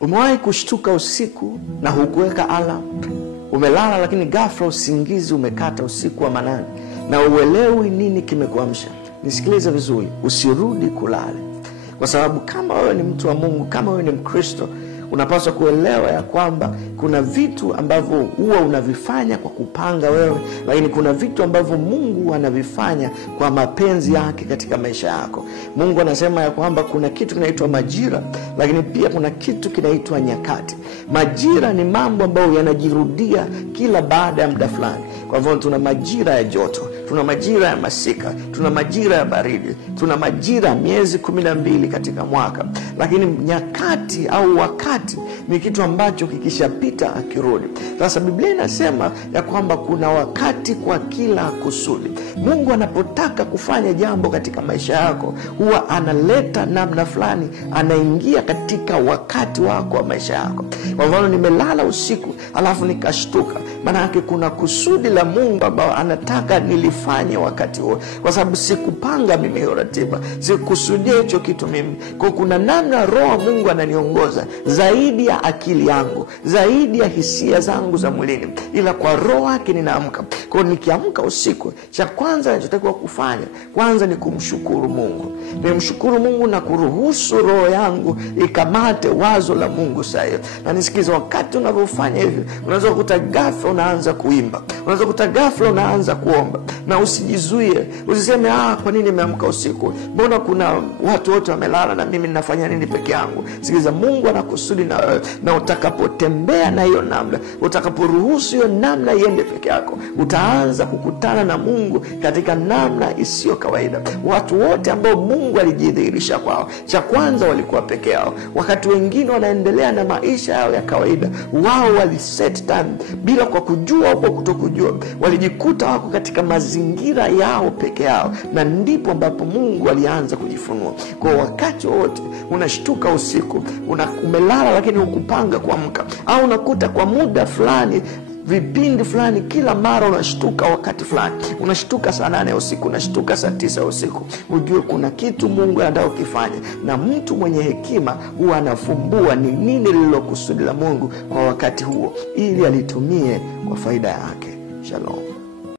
Umewahi kushtuka usiku na hukuweka alarm? Umelala lakini ghafla usingizi umekata usiku wa manane na uelewi nini kimekuamsha? Nisikilize vizuri, usirudi kulala. Kwa sababu kama wewe ni mtu wa Mungu, kama wewe ni Mkristo, unapaswa kuelewa ya kwamba kuna vitu ambavyo huwa unavifanya kwa kupanga wewe, lakini kuna vitu ambavyo Mungu anavifanya kwa mapenzi yake katika maisha yako. Mungu anasema ya kwamba kuna kitu kinaitwa majira, lakini pia kuna kitu kinaitwa nyakati. Majira ni mambo ambayo yanajirudia kila baada ya muda fulani. Kwa mfano, tuna majira ya joto, tuna majira ya masika, tuna majira ya baridi, tuna majira miezi 12 katika mwaka. Lakini nyakati au wakati ni kitu ambacho kikishapita akirudi. Sasa Biblia inasema ya kwamba kuna wakati kwa kila kusudi. Mungu anapotaka kufanya jambo katika maisha yako, huwa analeta namna fulani, anaingia katika wakati wako wa maisha yako. Kwa mfano, nimelala usiku alafu nikashtuka, maana yake kuna kusudi la Mungu ambao anataka nilifanye wakati huo, kwa sababu sikupanga mimi hiyo ratiba, sikusudia hicho kitu mimi. Kwa kuna namna roho Mungu ananiongoza zaidi ya akili yangu, zaidi ya hisia zangu za mwilini, ila kwa roho yake ninaamka. Kwa nikiamka usiku, cha kwanza ninachotakiwa kufanya kwanza ni kumshukuru Mungu. Nimshukuru Mungu na kuruhusu roho yangu ikamate wazo la Mungu sasa. Na nisikize, wakati unavyofanya hivyo, unaweza kukuta ghafla unaanza kuimba, unaweza kukuta ghafla unaanza kuomba. Na usijizuie, usiseme kwa nini nimeamka usiku? Mbona kuna watu wote wamelala na mimi ninafanya nini peke yangu? Sikiza, Mungu anakusudi na utakapotembea na hiyo namna, utakaporuhusu hiyo namna iende peke yako, utaanza kukutana na Mungu katika namna isiyo kawaida. Watu wote ambao Mungu alijidhihirisha kwao, cha kwanza walikuwa peke yao. Wakati wengine wanaendelea na maisha yao ya kawaida, wao waliset time bila kwa kujua au kutokujua, walijikuta wako katika mazingira yao peke yao, na ndipo ambapo Mungu alianza kujifunua. Kwa wakati wote unashtuka usiku, umelala lakini hukupanga kuamka, au unakuta kwa muda fulani, vipindi fulani, kila mara unashtuka wakati fulani, unashtuka saa 8 usiku, unashtuka saa 9 usiku, ujue kuna kitu Mungu anataka kufanya. Na mtu mwenye hekima huwa anafumbua ni nini lililokusudi la Mungu kwa wakati huo, ili alitumie kwa faida yake. Shalom.